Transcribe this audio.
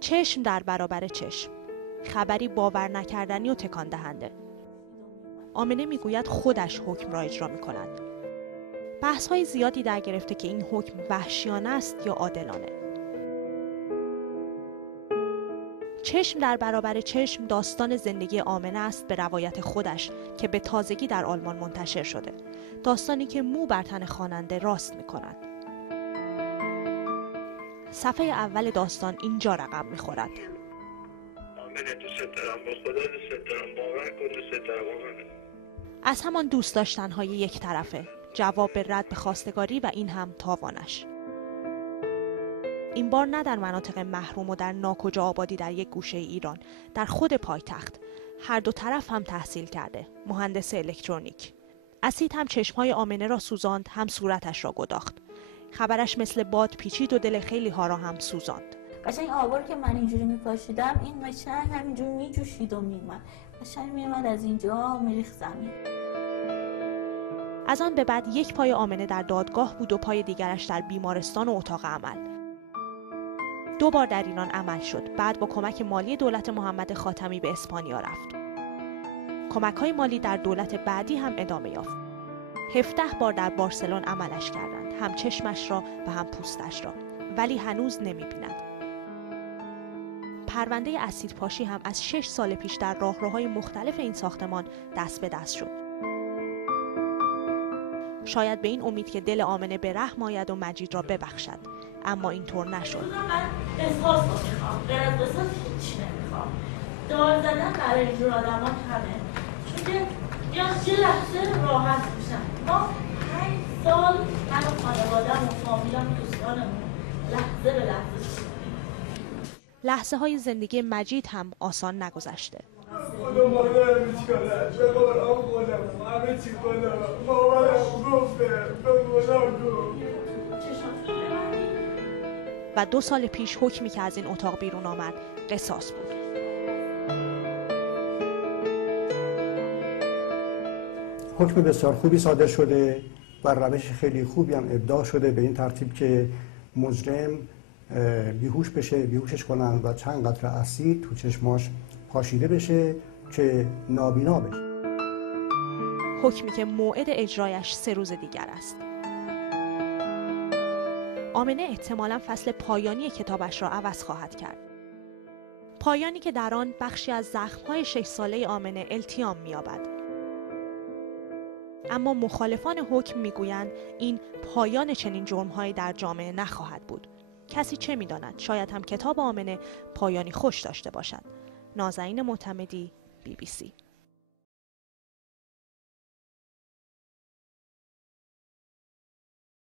چشم در برابر چشم، خبری باور نکردنی و تکان دهنده. آمنه میگوید خودش حکم را اجرا می‌کند. بحث‌های زیادی در گرفته که این حکم وحشیانه است یا عادلانه. چشم در برابر چشم داستان زندگی آمنه است به روایت خودش که به تازگی در آلمان منتشر شده. داستانی که مو بر تن خواننده راست می‌کند. صفحه اول داستان اینجا رقم می‌خورد. از همان دوست داشتن‌های یک طرفه، جواب به رد به خواستگاری و این هم تاوانش. این بار نه در مناطق محروم و در ناکجا آبادی در یک گوشه ایران، در خود پایتخت. هر دو طرف هم تحصیل کرده، مهندس الکترونیک. اسید هم چشم‌های آمنه را سوزاند، هم صورتش را گداخت. خبرش مثل باد پیچید و دل خیلی ها را هم سوزاند. قشنگ آوار که من اینجوری میپاشیدم این قشنگ همینجوری میجوشید و میومد. قشنگ میومد از اینجا میریخت زمین. از آن به بعد یک پای آمنه در دادگاه بود و پای دیگرش در بیمارستان و اتاق عمل. 2 بار در ایران عمل شد. بعد با کمک مالی دولت محمد خاتمی به اسپانیا رفت. کمک‌های مالی در دولت بعدی هم ادامه یافت. 17 بار در بارسلون عملش کردند، هم چشمش را و هم پوستش را، ولی هنوز نمی‌بیند. پرونده اسیدپاشی هم از 6 سال پیش در راهروهای مختلف این ساختمان دست به دست شد. شاید به این امید که دل آمنه به رحم آید و مجید را ببخشد، اما اینطور نشد. من قصاص میخوام، غیر از قصاص هیچی نمیخوام. دار زدن برای اینجور آدم ها کمه، چون که یه لحظه راحت میشن. ما 5 سال من و خانوادم و فامیلم و دوستانمون لحظه به لحظه لحظه های زندگی مجید هم آسان نگذشته. و 2 سال پیش حکمی که از این اتاق بیرون آمد قصاص بود. حکم بسیار خوبی صادر شده و روش خیلی خوبی هم ابداع شده به این ترتیب که مجرم بیهوش بشه، بیهوشش کنن و چند قطره اسید تو چشماش پاشیده بشه که نابینا بشه. حکمی که موعد اجرایش 3 روز دیگر است. آمنه احتمالاً فصل پایانی کتابش را عوض خواهد کرد. پایانی که در آن بخشی از زخم‌های 6 ساله آمنه التیام می‌یابد. اما مخالفان حکم می‌گویند این پایان چنین جرم‌هایی در جامعه نخواهد بود. کسی چه می‌داند؟ شاید هم کتاب آمنه پایانی خوش داشته باشد. نازنین معتمدی، BBC.